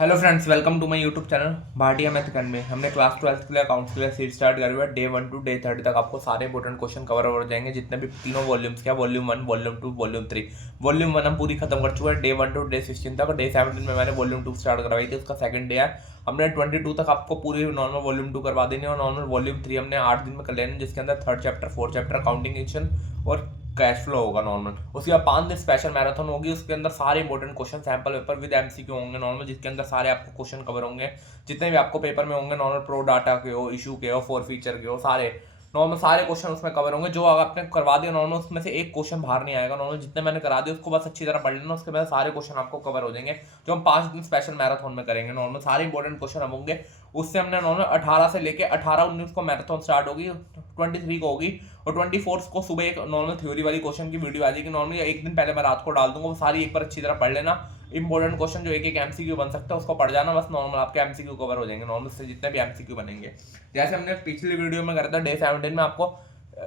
Hello friends, welcome to my YouTube channel Bhatia math में। हमने class 12 के लिए अकाउंट्स के लिए सीरीज स्टार्ट करी हुआ है। डे 1 टू डे 30 तक आपको सारे इंपॉर्टेंट क्वेश्चन कवर हो जाएंगे, जितने भी तीनों वॉल्यूम्स क्या, वॉल्यूम 1, वॉल्यूम 2, वॉल्यूम 3। वॉल्यूम 1 हम पूरी खत्म कर चुके हैं डे 1 टू डे 16 तक। डे 17 में मैंने वॉल्यूम 2 स्टार्ट करवाई थी, उसका सेकंड डे है। हमने 22 तक आपको पूरी नॉर्मल वॉल्यूम 2 करवा देनी है, और नॉर्मल वॉल्यूम 3 हमने 8 दिन में कर लेना, जिसके अंदर third chapter, fourth chapter, accounting action और कैश फ्लो होगा नॉर्मल। उसके बाद 5 दिन स्पेशल मैराथन होगी, उसके अंदर सारे important question sample paper with MCQ होंगे नॉर्मल, जिसके अंदर सारे आपको क्वेश्चन कवर होंगे, जितने भी आपको पेपर में होंगे नॉर्मल, प्रो डाटा के हो, इशू के हो, फोर फीचर के हो, सारे नॉर्मल सारे क्वेश्चन उसमें कवर होंगे। जो आपने करवा दिया नॉर्मल, उसमें से एक क्वेश्चन बाहर नहीं आएगा नॉर्मल। जितने मैंने करा दिया उसको बस अच्छी तरह पढ़ लेना, उसके बाद सारे क्वेश्चन आपको कवर हो जाएंगे, जो हम 5 दिन स्पेशल मैराथन में करेंगे नॉर्मल। सारे इंपॉर्टेंट क्वेश्चन हम होंगे। उससे हमने नॉर्मल 18 से लेके 18-19 को मैराथन स्टार्ट होगी, 23 को होगी, और 24 को सुबह एक नॉर्मल थ्योरी वाली क्वेश्चन की वीडियो आ जाएगी नॉर्मल। एक दिन पहले मैं रात को डाल दूंगा, वो सारी एक बार अच्छी तरह पढ़ लेना। इंपॉर्टेंट क्वेश्चन जो एक एक एमसीक्यू बन सकता है उसको पढ़ जाना, बस नॉर्मल आपके एमसीक्यू कवर हो जाएंगे नॉर्मल से, जितने भी एमसीक्यू बनेंगे। जैसे हमने पिछली वीडियो में करा था डे 17 में, आपको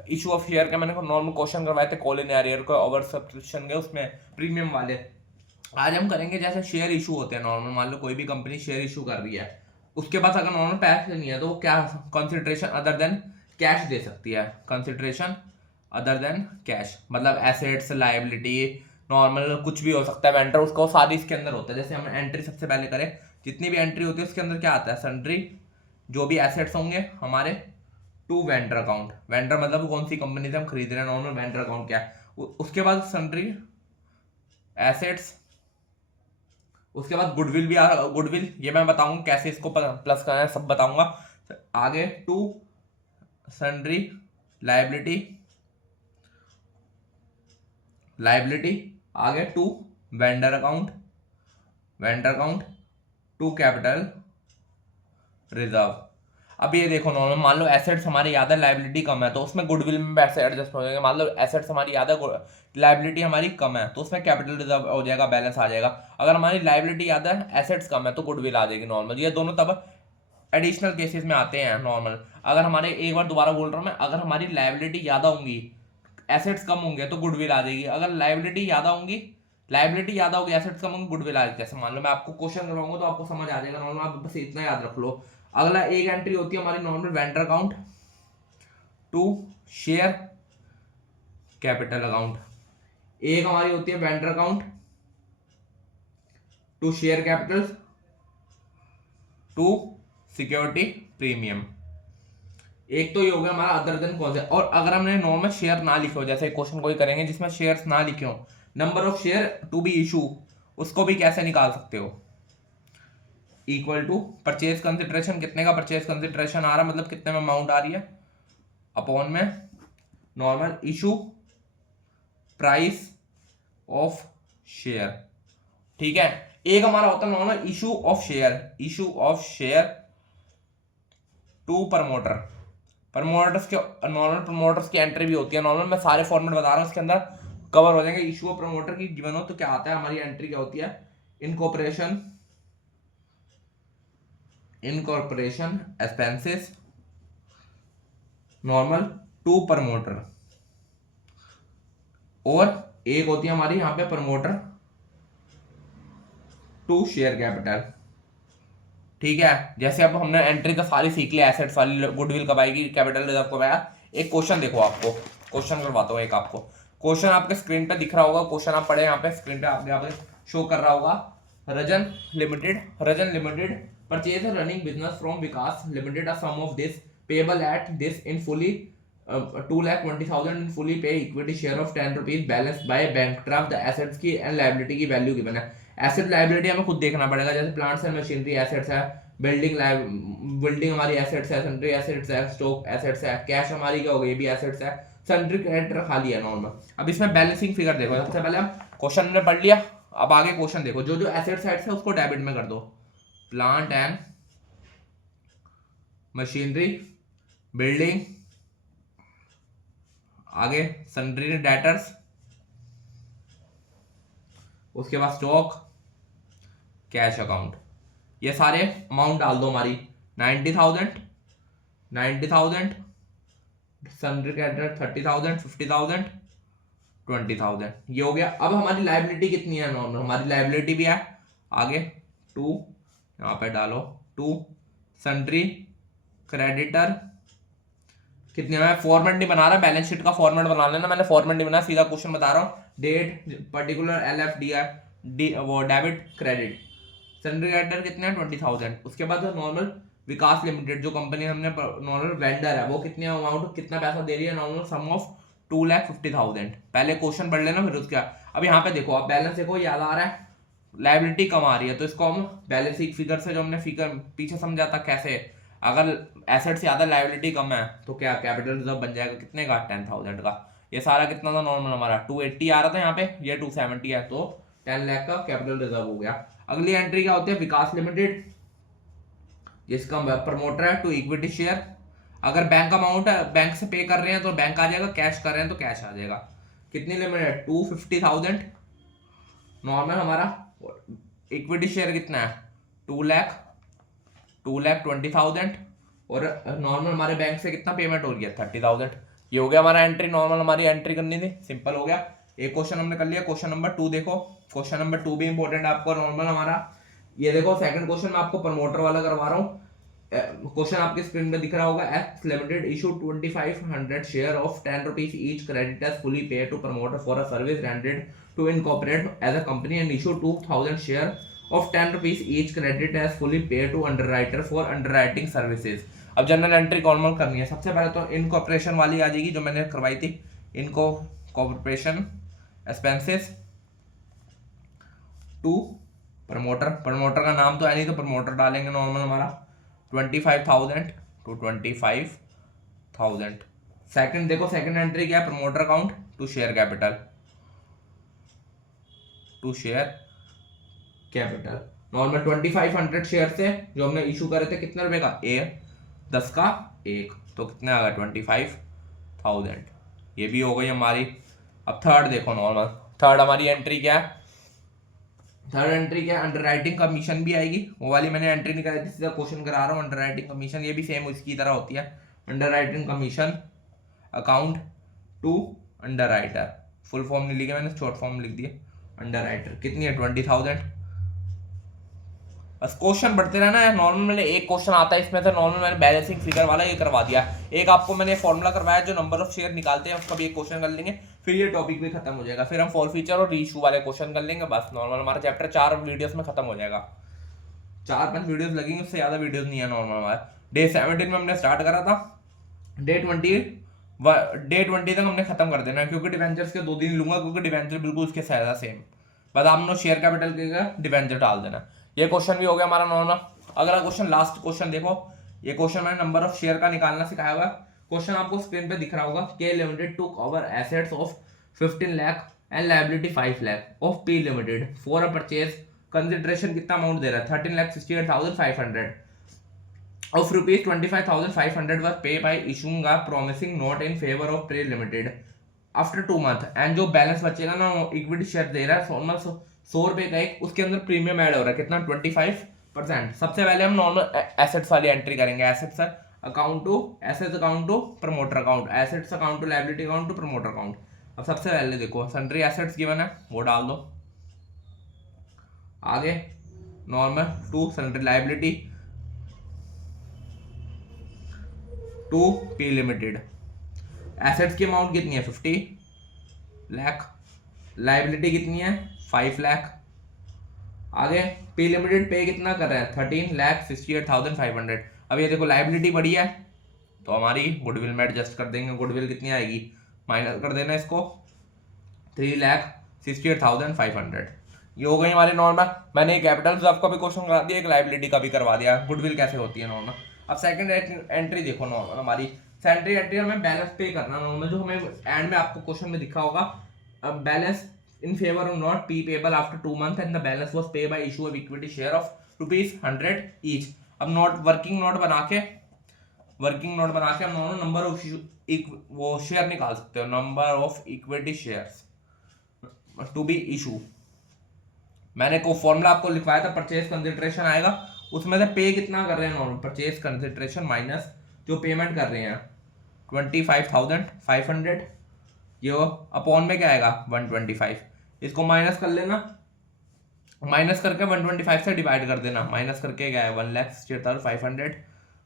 इशू ऑफ शेयर के मैंने नॉर्मल क्वेश्चन करवाए थे, कॉल इन एरियर को, ओवर सब्सक्रिप्शन के, उसमें प्रीमियम वाले। आज हम करेंगे जैसे शेयर इशू होते हैं नॉर्मल। मान लो कोई भी कंपनी शेयर इशू कर रही है, उसके पास अगर नॉर्मल पैसे नहीं है तो वो क्या कंसिडरेशन अदर देन कैश दे सकती है। कंसिडरेशन अदर देन कैश मतलब एसेट्स, लायबिलिटी, नॉर्मल कुछ भी हो सकता है, वेंडर, उसका सारी इसके अंदर होता है। जैसे हम एंट्री सबसे पहले करें, जितनी भी एंट्री होती है उसके अंदर क्या आता है, सन्ड्री, जो भी एसेट्स होंगे हमारे, टू वेंडर अकाउंट। वेंडर मतलब कौन सी कंपनी से हम खरीद रहे हैं नॉर्मल, वेंडर अकाउंट क्या है। उसके बाद सन्ड्री एसेट्स, उसके बाद गुडविल भी आ, गुडविल ये मैं बताऊंगा कैसे इसको प्लस करना है, सब बताऊंगा आगे। टू सन्ड्री लायबिलिटी, लायबिलिटी आगे, to vendor account, vendor account, to capital reserve. अब ये देखो नॉर्मल, मान लो एसेट्स हमारी याद है, लायबिलिटी कम है, तो उसमें गुडविल में पैसे एडजस्ट हो जाएंगे। मान लो एसेट्स हमारी याद है, लायबिलिटी हमारी कम है, तो उसमें कैपिटल रिजर्व हो जाएगा, बैलेंस आ जाएगा। अगर हमारी लायबिलिटी याद है, एसेट्स कम है, तो गुडविल आ जाएगी नॉर्मल। ये दोनों तब एडिशनल केसेस में आते हैं नॉर्मल। अगर हमारे, एक बार दोबारा बोल रहा हूँ मैं, अगर हमारी लायबिलिटी ज़्यादा होंगी, एसेट्स कम होंगे, तो गुडविल आ जाएगी। अगर लायबिलिटी ज़्यादा होंगी, लायबिलिटी ज़्यादा होगी, एसेट्स कम होंगे, गुडविल आ जाएगी। जैसे मान लो मैं आपको क्वेश्चन करवाऊंगा तो आपको समझ आ जाएगा नॉर्मल, आप बस इतना याद रख लो। अगला एक एंट्री होती है हमारी normal vendor account to share capital account. एक हमारी होती है vendor account to share capital to security premium. एक तो ये हो गया हमारा अदर देन कौन से। और अगर हमने नॉर्मल शेयर ना लिखे हो, जैसे क्वेश्चन कोई करेंगे जिसमें शेयर्स ना लिखे हो, number of share to be issue, उसको भी कैसे निकाल सकते हो, इक्वल टू परचेज कंसिडरेशन, कितने का परचेज कंसिडरेशन आ रहा है, मतलब कितने में अमाउंट आ रही है, अपॉन में normal issue price of share. ठीक है, एक हमारा होता है normal issue of share, issue of share to promoter. Promoters के नॉर्मल, प्रमोटर्स की एंट्री भी होती है नॉर्मल। मैं सारे फॉर्मेट बता रहा हूँ, इसके अंदर कवर हो जाएंगे। इशू ऑफ प्रमोटर की गिवन हो तो क्या आता है, हमारी एंट्री क्या होती है, incorporation, incorporation expenses normal to promoter. और एक होती है हमारी यहाँ पे प्रमोटर टू शेयर कैपिटल। ठीक है, जैसे अब हमने एंट्री तो सारी सीख लिया, एसेट्स वाली, गुडविल कब आएगी, कैपिटल रिजर्व कब आया। एक क्वेश्चन देखो, आपको क्वेश्चन करवाता हूँ एक। आपको क्वेश्चन आपके स्क्रीन पे दिख रहा होगा, क्वेश्चन आप पढ़े, यहाँ पे स्क्रीन पे आपके यहाँ पे शो कर रहा होगा। Rajan limited purchase running business from Vikas limited, a sum of this payable at this in fully 2,20,000 in fully pay equity share of 10 rupees balance by bank draft. The assets की एंड लायबिलिटी की value given है। Asset liability हमें खुद देखना पड़ेगा, जैसे plants and machinery assets है, building हमारी एसेट्स है, सन्ड्री एसेट्स है, स्टॉक एसेट्स है, कैश हमारी क्या हो गई, ये भी एसेट्स है, सन्ड्री क्रेडिटर खाली है नॉर्मल। अब इसमें बैलेंसिंग फिगर देखो, सबसे पहले हम क्वेश्चन ने पढ़ लिया, अब आगे क्वेश्चन देखो। जो जो एसेट साइड्स है उसको डेबिट में कर दो, प्लांट एंड मशीनरी, बिल्डिंग, आगे सन्ड्री डेटर्स, उसके बाद स्टॉक, कैश अकाउंट, ये सारे अमाउंट डाल दो हमारी। 90,000 सन्ड्री क्रेडिटर 30,000 50,000 20,000, ये हो गया। अब हमारी लाइबिलिटी कितनी है नॉर्मल, हमारी लाइबिलिटी भी है आगे 2, यहाँ पे डालो 2, सन्ड्री क्रेडिटर कितने में, फॉर्मेट नहीं बना रहा, बैलेंस शीट का फॉर्मेट बना लेना, मैंने फॉर्मेट नहीं बना, सीधा क्वेश्चन बता रहा हूँ। डेट पर्टिकुलर LF डी वो डेबिट क्रेडिट, सन्ड्री क्रेडिटर कितने हैं 20,000। उसके बाद नॉर्मल विकास लिमिटेड जो कंपनी हमने नॉर्मल वेंडर है वो कितने अमाउंट कितना पैसा दे रही है, नॉर्मल सम ऑफ 2,50,000। पहले क्वेश्चन पढ़ लेना फिर उसका। अब यहाँ पे देखो, आप बैलेंस देखो याद आ रहा है, लाइबिलिटी कम आ रही है तो इसको हम बैलेंस शीट फिगर से, जो हमने फिगर पीछे समझा था कैसे, अगर एसेट से ज्यादा लाइबिलिटी कम है तो क्या कैपिटल रिजर्व बन जाएगा कितने का, 10,000 का। ये सारा कितना था नॉर्मल हमारा 280 आ रहा था यहाँ पे, ये 270 है तो 10 लाख का कैपिटल रिजर्व हो गया। अगली एंट्री क्या होती है, विकास लिमिटेड जिसका प्रमोटर है टू इक्विटी शेयर। अगर बैंक अमाउंट बैंक से पे कर रहे हैं तो बैंक आ जाएगा, कैश कर रहे हैं तो कैश आ जाएगा। कितनी लिमिट है 250,000 नॉर्मल हमारा। इक्विटी शेयर कितना है 2,20,000 और नॉर्मल हमारे बैंक से कितना पेमेंट हो रही है 30,000। ये हो गया हमारा एंट्री, नॉर्मल हमारी एंट्री करनी थी, सिंपल हो गया। एक क्वेश्चन हमने कर लिया। क्वेश्चन नंबर 2 देखो, क्वेश्चन नंबर 2 भी इंपॉर्टेंट है आपको नॉर्मल हमारा। ये देखो सेकंड क्वेश्चन मैं आपको प्रमोटर वाला करवा रहा हूँ। क्वेश्चन आपके स्क्रीन पे दिख रहा होगा, X limited issue 2500 share of 10 rupees each credit as fully pay to promoter for a service rendered to incorporate as a company and issue 2,000 share of 10 rupees each credit as fully pay to underwriter for underwriting services. अब general entry common करनी है। सबसे पहले तो incorporation वाली आ जाएगी जो मैंने करवाई थी, incorporation expenses to promoter. Promoter का नाम तो है नहीं तो प्रमोटर डालेंगे नॉर्मल हमारा 25,000 टू 25,000। सेकंड देखो, सेकंड एंट्री क्या है, promoter account to share capital, to share capital normal 2500 share से जो हमने इशू करे थे कितने रुपए का, 10 का 1 तो कितने आ गया 25,000। ये भी हो गई हमारी। अब थर्ड देखो नॉर्मल, थर्ड हमारी एंट्री क्या है, थर्ड एंट्री क्या है, अंडरराइटिंग कमीशन भी आएगी। वो वाली मैंने एंट्री नहीं कराई थी, सीधा क्वेश्चन करा रहा हूँ। अंडरराइटिंग कमीशन ये भी सेम उसकी तरह होती है, underwriting commission account to underwriter. Full form नहीं लिखा मैंने, शॉर्ट फॉर्म लिख दिया अंडरराइटर। कितनी है 20,000। बस क्वेश्चन बढ़ते रहना है। नॉर्मल मैंने एक क्वेश्चन आता है इसमें से, नॉर्मल मैंने बैलेंसिंग फिगर वाला ये करवा दिया। एक आपको मैंने फॉर्मूला करवाया जो नंबर ऑफ शेयर निकालते हैं, उसका भी एक क्वेश्चन कर लेंगे, फिर ये टॉपिक भी खत्म हो जाएगा। फिर हम फॉर फीचर और रीइशू वाले क्वेश्चन कर लेंगे, बस नॉर्मल हमारा चैप्टर 4 वीडियोस में खत्म हो जाएगा। 4-5 वीडियोस लगेंगे, उससे ज्यादा वीडियोस नहीं है नॉर्मल हमारा। डे 17 में हमने स्टार्ट करा था, डे 20 तक हमने खत्म कर देना है, क्योंकि डिवेंचर्स के 2 दिन लूंगा, क्योंकि डिवेंचर बिल्कुल उसके साथ सेम, बस आपने शेयर कैपिटल के डिवेंचर डाल देना। ये क्वेश्चन भी हो गया हमारा नॉर्मल। अगला क्वेश्चन, लास्ट क्वेश्चन देखो, ये क्वेश्चन मैंने नंबर ऑफ शेयर का निकालना सिखाया हुआ। क्वेश्चन आपको स्क्रीन पे दिख रहा होगा, के limited to cover assets of 15 lakh and liability 5 lakh of P limited for a purchase. Consideration कितना अमाउंट दे रहा है 13,68,500 of rupees 25,500 was paid by issuing a promising note in favor of Pre Limited after 2 months, and जो balance बचेगा ना equity share दे रहा है 100 रुपए का एक, उसके अंदर प्रीमियम ऐड हो रहा है कितना 25%। सबसे पहले हम नॉर्मल एसेट्स वाली एंट्री करेंगे, assets account to promoter account, assets account to liability account to promoter account. अब सबसे पहले देखो सन्ड्री एसेट्स गिवन है वो डाल दो, आगे normal to sundry liability to P limited. Assets की अमाउंट कितनी है 50 लाख, लायबिलिटी कितनी है 5 लाख। आगे पी लिमिटेड पे कितना कर रहे हैं 13,68,500। अब ये देखो लायबिलिटी बढ़ी है तो हमारी गुडविल में एडजस्ट कर देंगे, गुडविल कितनी आएगी माइनस कर देना इसको 3,68,500। ये हो गई हमारी नॉर्मल। मैंने कैपिटल रिजर्व का भी क्वेश्चन करा दिया, एक लायबिलिटी का भी करवा दिया, गुडविल कैसे होती है नॉर्मल। अब सेकंड एंट्री देखो नॉर्मल हमारी, सेकेंडरी एंट्री हमें बैलेंस पे करना नॉर्मल, जो हमें एंड में आपको क्वेश्चन में दिखा होगा, balance in favour of not P payable after 2 months and the balance was pay by issue of equity share of ₹100 each. अब नोट वर्किंग नोट बना के हम नॉर्मल नंबर ऑफ वो शेयर निकाल सकते हो, number of equity shares to be issue. मैंने को फॉर्मूला आपको लिखवाया था, परचेज कंसिडरेशन आएगा, उसमें से पे कितना कर रहे हैं नॉर्मल परचेज कंसिडरेशन माइनस जो पेमेंट कर रहे हैं 25,500, ये अपॉन में क्या आएगा 125, इसको माइनस कर लेना, माइनस करके 125 से डिवाइड कर देना, माइनस करके क्या है 1,68,500,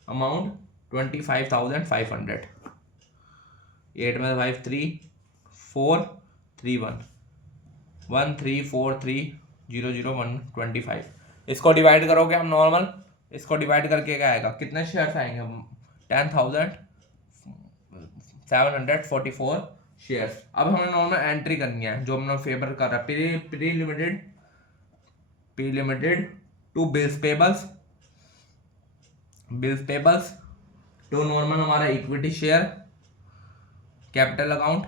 अमाउंट 25,500, 8 में 5 3 4 3 1 1 3 4 3 0 0 1 25, इसको डिवाइड करोगे हम नॉर्मल, इसको डिवाइड करके क्या आएगा, कितने शेयर्स आएंगे, 10,744 शेयर्स। अब हमें नॉर्मल एंट्री करनी है जो हमने फेवर कर रहा है, pre limited to bills payables to normal हमारा equity share capital account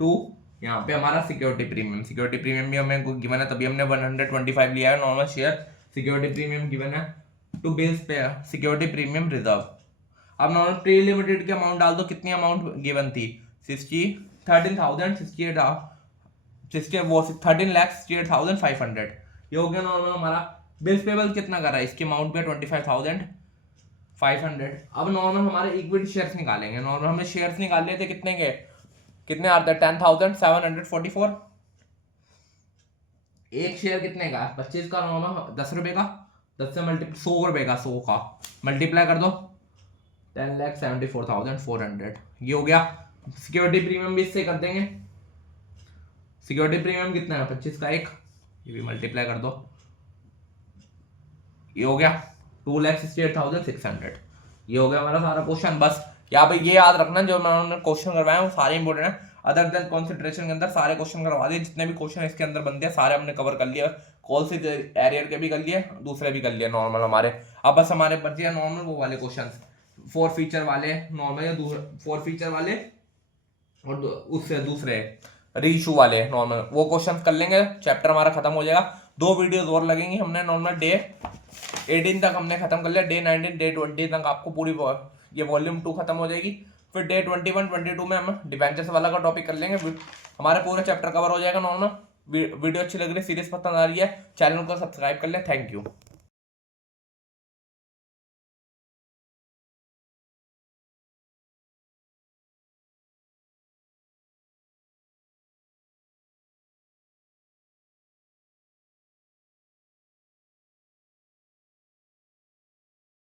to यहाँ पे हमारा सिक्योरिटी प्रीमियम भी हमें गिवन है, तभी हमने 125 लिया है normal share, security premium given है टू बिल्स पे सिक्योरिटी प्रीमियम रिजर्व। अब नॉर्मल प्री लिमिटेड की अमाउंट डाल दो, कितनी अमाउंट गिवन थी 13,68,500, ये हो गया नॉर्मल हमारा। बिल्स पेबल कितना कर रहा है, इसकी अमाउंट पे 25,500। अब नॉर्मल हमारे इक्विटी शेयर्स निकालेंगे, नॉर्मल हमें शेयर्स निकाल लिए थे कितने के, कितने आते हैं 10,744, एक शेयर कितने का 25 का, नॉर्मल 10 रुपए का, 10 से मल्टीप्लाई 100 रुपए का, 100 का मल्टीप्लाई कर दो 10,74,400, ये हो गया। सिक्योरिटी प्रीमियम भी इससे कर देंगे, सिक्योरिटी प्रीमियम कितना है 25 का एक, ये भी मल्टीप्लाई कर दो, ये हो गया 2,68,600, ये हो गया हमारा सारा क्वेश्चन। बस यहाँ पे ये याद रखना जो मैंने क्वेश्चन करवाए वो सारे इंपॉर्टेंट है, अदर देन कॉन्सेंट्रेशन के अंदर सारे क्वेश्चन करवा दिए, जितने भी क्वेश्चन इसके अंदर बनते हैं सारे हमने कवर कर लिया, कॉल से एरियर के भी कर लिए, दूसरे भी कर लिए नॉर्मल हमारे। अब बस हमारे बचे हैं नॉर्मल वो वाले क्वेश्चन, 4 फीचर वाले नॉर्मल या 4 फीचर वाले और उससे दूसरे रीइशू वाले नॉर्मल, वो क्वेश्चन कर लेंगे, चैप्टर हमारा खत्म हो जाएगा। 2 वीडियोस और लगेंगी, हमने नॉर्मल डे 18 तक हमने खत्म कर लिया, डे 19 डे 20 तक आपको पूरी ये वॉल्यूम 2 खत्म हो जाएगी, फिर डे 21 22 में हम डिबेंचर्स वाला का टॉपिक कर लेंगे, हमारे पूरा चैप्टर कवर हो जाएगा नॉर्मल। वीडियो अच्छी लग रही है, सीरीज पसंद आ रही है, चैनल को सब्सक्राइब कर ले, थैंक यू।